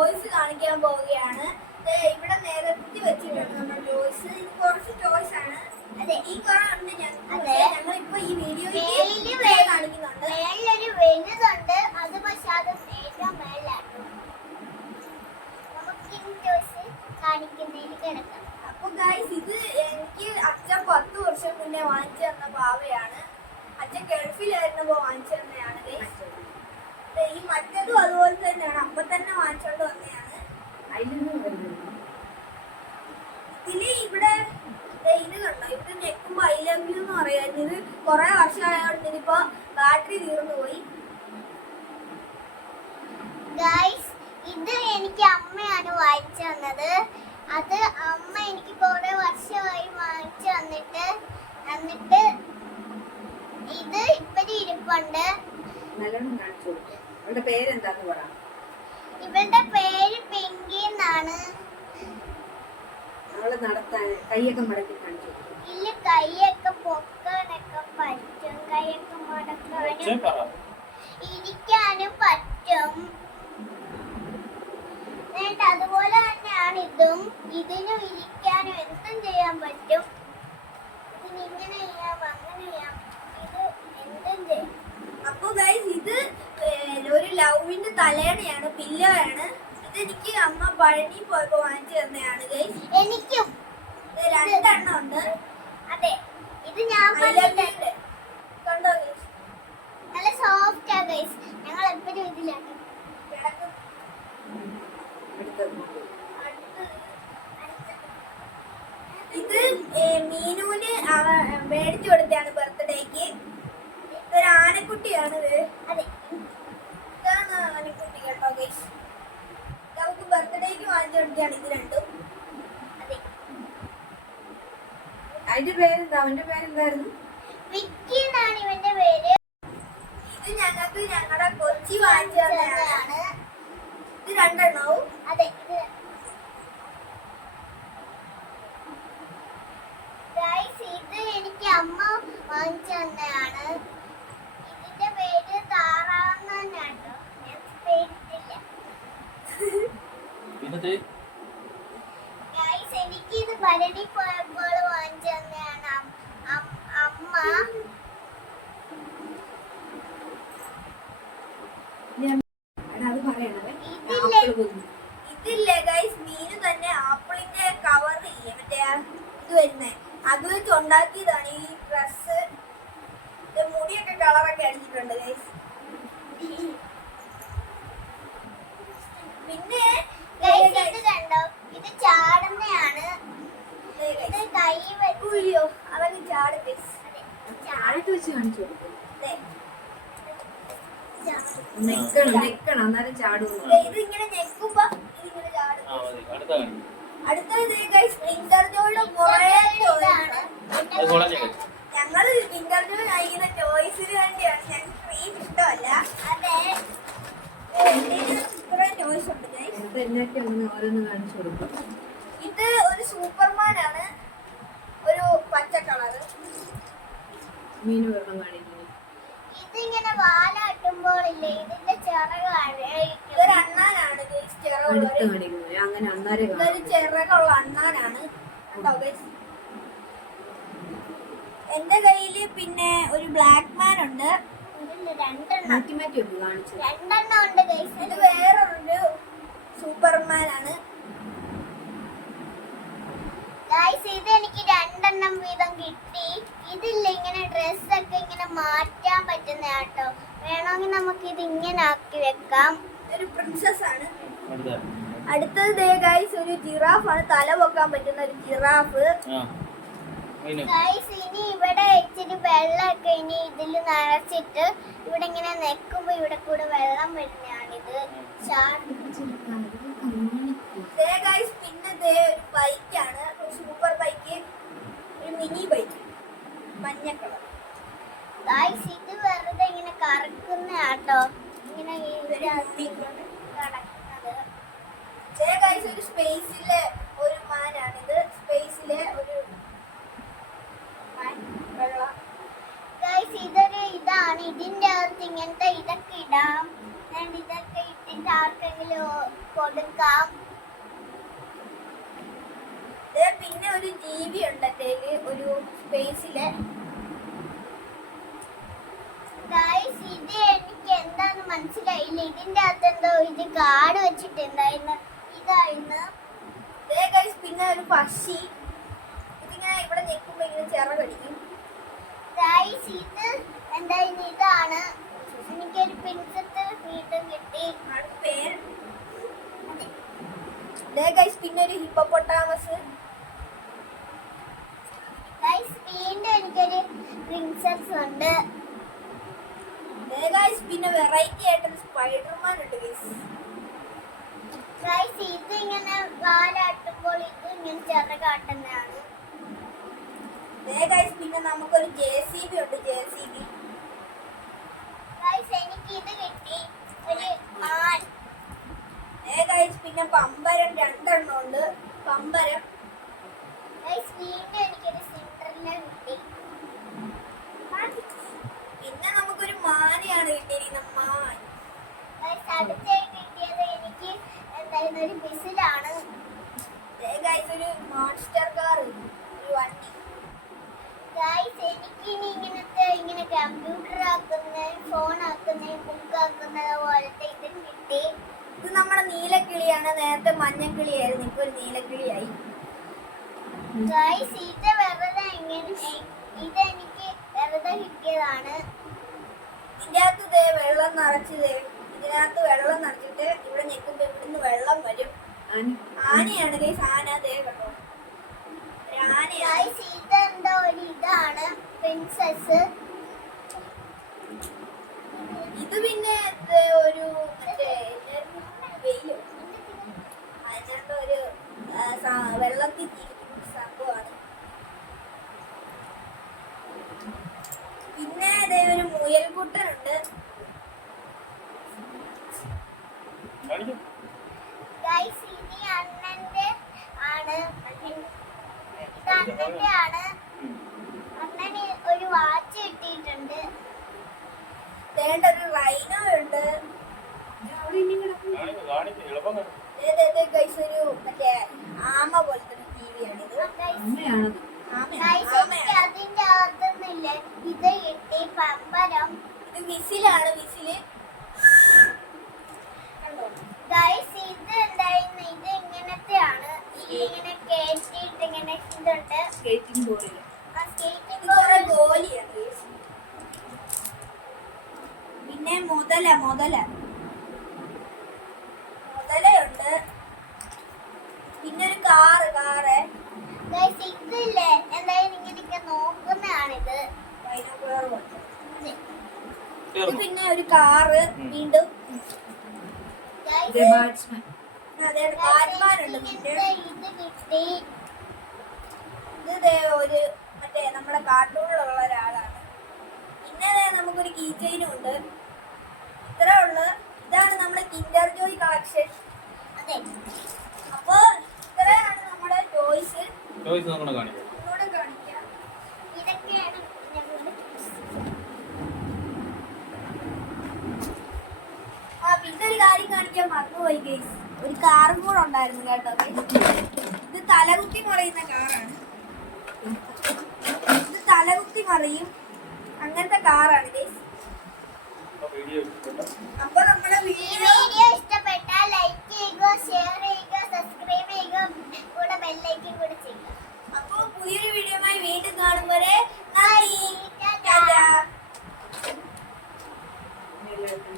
Toys കാണിക്കാൻ പോവുകയാണ്. ഇവിടെ നിരത്തി വെച്ചിട്ടുണ്ട് നമ്മൾ ടോയ്സ്. ഇത് കുറച്ച് ടോയ്സ് ആണ്. അതെ, ഈ കാണുന്ന ഞങ്ങൾ ഇപ്പൊ ഈ വീഡിയോയിൽ കാണിക്കുന്നുണ്ട്. മേലൊരു വലുതുണ്ട്, അത് പക്ഷെ അത് ഏറ്റവും മേലാണ്. നമുക്ക് ഈ ടോയ്സ് കാണിക്കുന്നതിൽ കിടക്കാം. അപ്പൊ ഗൈസ്, ഇത് എനിക്ക് അച്ഛൻ 10 വർഷം മുന്നേ വാങ്ങിച്ചു തന്ന പാവയാണ്. അച്ഛൻ ഗൾഫിലായിരുന്നപ്പോ വാങ്ങിച്ചു തന്നെയാണ് ഗൈസ്. ഈ മറ്റതും അതുപോലെ തന്നെയാണ്, അപ്പൊ തന്നെ വാങ്ങിച്ചോണ്ട് വന്നെയാണ്. ഇതില് ഇവിടെ ഇത് കണ്ടോ, ഇത് ഞെക്കുമ്പോ ഐ ലവ് യു എന്ന് പറയാൻ. ഇത് കുറെ വർഷമായോണ്ട് ഇതിപ്പോ ബാറ്ററി തീർന്നു പോയി. ഗൈസ്, ഇത് എനിക്ക് അമ്മയാണ് വാങ്ങിച്ചു തന്നത്. അത് അമ്മ എനിക്ക് കുറെ വർഷമായി വാങ്ങിച്ചു തന്നിട്ട് ഇത് ഇപ്പഴും ഇരിപ്പുണ്ട്. ഇവളുടെ പേരെന്താന്ന് പറ. ഇവളുടെ പേര് പിങ്കി എന്നാണ്. അവളെ നടത്താൻ കൈയൊക്കെ മടക്കി കാണിച്ചു. ഇല്ല, കൈയൊക്കെ പൊക്കാനൊക്കെ പറ്റും, കൈയൊക്കെ മടക്കാനും ഇരിക്കാനും പറ്റും. എന്നിട്ട് അതുപോലെ തന്നെയാണ് ഇതും. ഇതിനും ഇരിക്കാനും എന്തും ചെയ്യാൻ പറ്റും. ഇതിന് ഇങ്ങനെ ചെയ്യാം, അങ്ങനെ ചെയ്യാം, ഇത് എന്തും ചെയ്യാം. അപ്പൊ ഗൈസ്, ഇത് ഒരു ലവിന്റെ തലേണയാണ്, പില്ലോയാണ്. ഇതെനിക്ക് അമ്മ പഴനി പോയപ്പോ വാങ്ങിച്ചു തന്നെയാണ് ഗൈസ്. എനിക്കും രണ്ടെണ്ണം ഉണ്ട്. അതെ, ഇത് ഞാൻ കണ്ടോ ഗൈസ്, നല്ല സോഫ്റ്റ് ആ ഗൈസ്. ഞങ്ങൾ എപ്പോഴും ഇതിലാണ് കിടക്കും. ഇത് മീനുവിന് മേടിച്ചു കൊടുത്തതാണ് ബർത്ത്ഡേക്ക്. ഇതൊരു ആനക്കുട്ടിയാണ്. അതെ, ഇതാണ് ആനക്കുട്ടി കേട്ടോ ഗൈസ്. നമുക്ക് ബർത്ത്ഡേക്ക് വാങ്ങിച്ചു കൊടുത്തതാണ് ഇത് രണ്ടും. അതെ. അതിന്റെ പേരെന്താ? അവന്റെ പേരെന്തായിരുന്നു? വിക്കി എന്നാണ് ഇവന്റെ പേര്. ഇത് ഞങ്ങൾക്ക് ഞങ്ങളുടെ കൊച്ചി വാങ്ങിച്ചു തന്നെയാണ്. ഇത് രണ്ടെണ്ണവും. അതെ, ഗൈസ്, ഇത് എനിക്ക് അമ്മ വാങ്ങിച്ചു തന്നെയാണ്. ഇതിന്റെ പേര് താറാവെന്ന് തന്നെയാട്ടോ. ഞാൻ പേരിട്ടില്ല. ഗൈസ്, എനിക്ക് ഇത് ഭരണി പോയപ്പോൾ വാങ്ങിച്ചു തന്നെയാണ് അമ്മ. അത് പറയണത്. ഇതില്ലേ ഗൈസ്, മീന് തന്നെ ആപ്പിളിന്റെ കവർ ഇല്ലേ, മറ്റേ ഇത് വരുന്നേ, അത് വെച്ച് ഉണ്ടാക്കിയതാണ് ഈ ഡ്രസ്. മുടിയൊക്കെ കളറൊക്കെ അടിച്ചിട്ടുണ്ട് ഗൈസ്. പിന്നെ ഗൈസ്, ഇത് കണ്ടോ, ഇത് ചാടുന്നതാണ്. ഇത് കൈ ഉയ്യോ, അതൊക്കെ ചാടും ഗൈസ്. ആഴത്ത് വെച്ച് കാണിച്ചു കൊടുക്കും. ദേ, നെക്കണം അന്നേരം ചാടും. ഇത് ഇങ്ങനെ ഞെക്കുമ്പോ ഇതിങ്ങനെ ചാടും. അടുത്തത് ഗൈസ്, ഇന്റർജോയുടെ കുറെ ഞങ്ങള് ഇന്റർജോ കഴിക്കുന്ന ടോയ്സിന് വേണ്ടിയാണ്. ഞങ്ങൾക്ക് ഈ ഇഷ്ടമല്ല. അതെ, കുറെ ടോയ്സ് ഉണ്ട് ഗൈസ്. എല്ലാറ്റും അങ്ങനെ ഓരോന്ന് കാണിച്ചു കൊടുക്കും. ഇത് ഒരു സൂപ്പർമാനാണ്, ഒരു പച്ച കളറ്. മീന് വെള്ളം കാണിക്കുന്നു. ഇതിങ്ങനെ വാലാട്ടുമ്പോൾ ഇല്ലേ, ഇതിന്റെ ചിറകാണ്. ഇതൊരു അണ്ണാനാണ് ഗൈസ്, ചിറകുള്ള അടുത്ത് കാണിക്കുന്നു. അങ്ങനെ അന്നേരം ഇതൊരു ചിറകുള്ള അണ്ണാനാണ് കേട്ടോ ഗൈസ്. എന്റെ കയ്യില് പിന്നെ ഒരു ബ്ലാക്ക് മാൻ ഉണ്ട്. രണ്ടെണ്ണം മാറ്റി മാറ്റി ഒന്ന് കാണിച്ചു. രണ്ടെണ്ണം ഉണ്ട് ഗൈസ്. ഇത് വേറൊരു സൂപ്പർമാനാണ് ഗൈസ്. ഇത് എനിക്ക് രണ്ടെണ്ണം വീതം കിട്ടി. ഇതില്ല, ഇങ്ങനെ ഡ്രസ്സൊക്കെ ഇങ്ങനെ മാറ്റാൻ പറ്റുന്ന കേട്ടോ. വേണമെങ്കിൽ നമുക്ക് ഇത് ഇങ്ങനെ ആക്കി വെക്കാം. ഒരു പ്രിൻസസ് ആണ്. അടുത്തത് ഗൈസ്, ഒരു ജിറാഫാണ്, തല പൊക്കാൻ പറ്റുന്ന ഒരു ജിറാഫ്. ഗൈസ്, ഇനി ഇവിടെ ഇച്ചിരി വെള്ളമൊക്കെ ഇനി ഇതിൽ നിറച്ചിട്ട് ഇവിടെ ഇങ്ങനെ നെക്കുമ്പോ ഇവിടെ കൂടെ വെള്ളം വരുന്നതാണിത്. ഗൈസ്, പിന്നെ ഒരു ബൈക്കാണ്, ഒരു സൂപ്പർ ബൈക്ക്, ഒരു മിനി ബൈക്ക്, മഞ്ഞ കളർ. ഗൈസ്, ഇത് വെറുതെ ഇങ്ങനെ കറക്കുന്ന കേട്ടോ. ഇങ്ങനെ കറക്കുന്നത്. ഗൈസ്, ഒരു സ്പേസിലെ ഒരു മാനാണിത്. സ്പേസിലെ ഒരു വെള്ളം. ഗൈസ്, ഇതൊരു ഇതാണ്. ഇതിന്റെ അകത്ത് ഇങ്ങനത്തെ ഇതൊക്കെ ഇടാം. ഇതൊക്കെ ഇട്ട് എന്നിട്ട് ആർക്കെങ്കിലും കൊടുക്കാം. പിന്നെ ഒരു ജീവി ഉണ്ട് അതില് ഒരു സ്പേസില്. ഗൈസ് ഇത് എനിക്ക് എന്താന്ന് മനസ്സിലായില്ല. ഇതിന്റെ അകത്ത് എന്തോ ഇത് കാട് വെച്ചിട്ടുണ്ടായിരുന്നു. ഇതായിരുന്നു. പിന്നെ ഒരു പക്ഷി. ഇതിങ്ങനെ ഇവിടെ നിൽക്കുമ്പോ ഇങ്ങനെ ചിറകടിക്കും. ഗൈസ് ഇത് എന്തായിരുന്നു? ഇതാണ്. എനിക്കൊരു പിൻസെറ്റ് വീണ്ടും കിട്ടി. പേര് പിന്നെ ഒരു ഹിപ്പോപ്പൊട്ടാമസ്. ഗൈസ് വീണ്ടും എനിക്കൊരു പ്രിൻസസ് ഉണ്ട്. പിന്നെ വെറൈറ്റി ആയിട്ടൊരു സ്പൈഡർമാൻ ഉണ്ട് ഗൈസ് ഇത് ഇങ്ങനെ വാലാട്ടുമ്പോൾ ഇത് ഇങ്ങനെ ചിറകാട്ടുന്നതാണ്. പിന്നെ നമുക്കൊരു JCB ഉണ്ട്. JCB. ഗൈസ് എനിക്ക് ഇത് കിട്ടി. ഒരു മാൻ. പിന്നെ പമ്പരം 2 എണ്ണം ഉണ്ട്. പമ്പരം. ഗൈസ് വീണ്ടും എനിക്കൊരു സിൻഡ്രല്ല കിട്ടി. പിന്നെ നമുക്കൊരു മാനെയാണ് കിട്ടിയിരിക്കുന്നത്. മാൻ. ഗൈസ് അടുത്തായി കിട്ടിയത് എനിക്ക് എന്തായിരുന്നു? ഒരു ബിസിലാണ്. ഒരു മോൺസ്റ്റർ കാർ, ഒരു വണ്ടി. ഗൈസ് എനിക്ക് ഇനി ഇങ്ങനെ കമ്പ്യൂട്ടർ ആക്കുന്ന, ഫോൺ ആക്കുന്ന, ബുക്ക് ആക്കുന്നത് പോലത്തെ ഇത് കിട്ടി. ഇത് നമ്മുടെ നീലക്കിളിയാണ്. നേരത്തെ മഞ്ഞക്കിളിയായിരുന്നു, ഇപ്പൊ ഒരു നീലക്കിളിയായി. ഗൈസ് ഇത് വെറുതെ ഇതെനിക്ക് വെറുതെ കിട്ടിയതാണ്. ഇതിന്റെ അകത്ത് വെള്ളം നിറച്ച് ഇതിനകത്ത് വെള്ളം നിറച്ചിട്ട് ഇവിടെ നിൽക്കുമ്പോ ഇവിടുന്ന് വെള്ളം വരും. ആനയാണ് ഗൈസ്. ആന കേട്ടോ, ആനയാണ്. ഗൈസ് ഇതെന്തോ ഒരു ഇതാണ് പ്രിൻസസ്. ഇത് പിന്നെ ഒരു മറ്റേ വെയിലോ അതിനകത്ത് ഒരു വെള്ളത്തിൽ ജീവിക്കുന്ന സംഭവമാണ്. പിന്നെ ഒരു മുയൽക്കുട്ടനുണ്ട്. ഗൈസ് ഇനി അണ്ണന്റെ ആണ്. ഇത് അണ്ണന്റെ ആണ്. അണ്ണന് ഒരു വാച്ച് കിട്ടിയിട്ടുണ്ട്. ഒരു റൈനോ ഉണ്ട്. ഒരു മറ്റേ ആമ പോലത്തെ ജീവിയാണ് ഇത്. ഗൈസ് എനിക്ക് അതിന്റെ അകത്തൊന്നുമില്ല. ഇത് കിട്ടി പമ്പരം. ഇത് വിസിലാണ്. വിസില്. ഗൈസ് ഇത് എന്തായിരുന്നു? ഇത് ഇങ്ങനത്തെയാണ്. ഇങ്ങനെ കേട്ടിട്ട് ഇങ്ങനെ ഇതുണ്ട്. സ്കേറ്റിംഗ് ബോർഡില് ആ സ്കേറ്റിംഗ് കുറെ ഗോലിയാണ്. പിന്നെ മുതലയുണ്ട്. പിന്നെ ഒരു കാറ്. ഗൈസ് ഇതില്ലേ എന്തായാലും ഇങ്ങനെയൊക്കെ നോക്കുന്നതാണിത്. പിന്നെ ഒരു കാറ് വീണ്ടും. Guys batsman. ബാറ്റ്മാനുണ്ട്. പിന്നെ ഇത് കിട്ടി. ഇത് ഒരു മറ്റേ നമ്മുടെ കാർട്ടൂണിലുള്ള ഒരാളാണ്. പിന്നെ നമുക്കൊരു കീ ചെയിനും ഉണ്ട്. ഇത്രേ ഉള്ളു. ഇതാണ് നമ്മുടെ കിൻഡർ ജോയ് കളക്ഷൻ. അതെ. അപ്പൊ ഇത്രയാണ് നമ്മുടെ ടോയ്സ്. നമ്മളെ കാണിക്കാം. ഒന്നുകൂടെ കാണിക്കാം. ഇതൊക്കെയാണ് ഞങ്ങളുടെ പിന്നെ ഒരു കാര്യം കാണിക്കാൻ മറന്നുപോയി ഗൈസ്. ഒരു കാറും കൂടെ ഉണ്ടായിരുന്നു കേട്ടോ. ഇത് തലകുത്തി മറിയുന്ന കാറാണ്. ഇത് തലകുത്തി മറിയും അങ്ങനത്തെ കാറാണ് ഗൈസ്. അപ്പൊ നമ്മുടെ വീഡിയോ ഇഷ്ടപ്പെട്ടാൽ ലൈക്ക് ചെയ്യുക, ഷെയർ ചെയ്യുക, സബ്സ്ക്രൈബ് ചെയ്യുക, കൂടെ ബെല്ലൈക്കൻ കൂടി ചെയ്യുക. അപ്പൊ പുതിയൊരു വീഡിയോയുമായി വീണ്ടും കാണും വരെ ബൈ. ടാറ്റാ. എല്ലാവർക്കും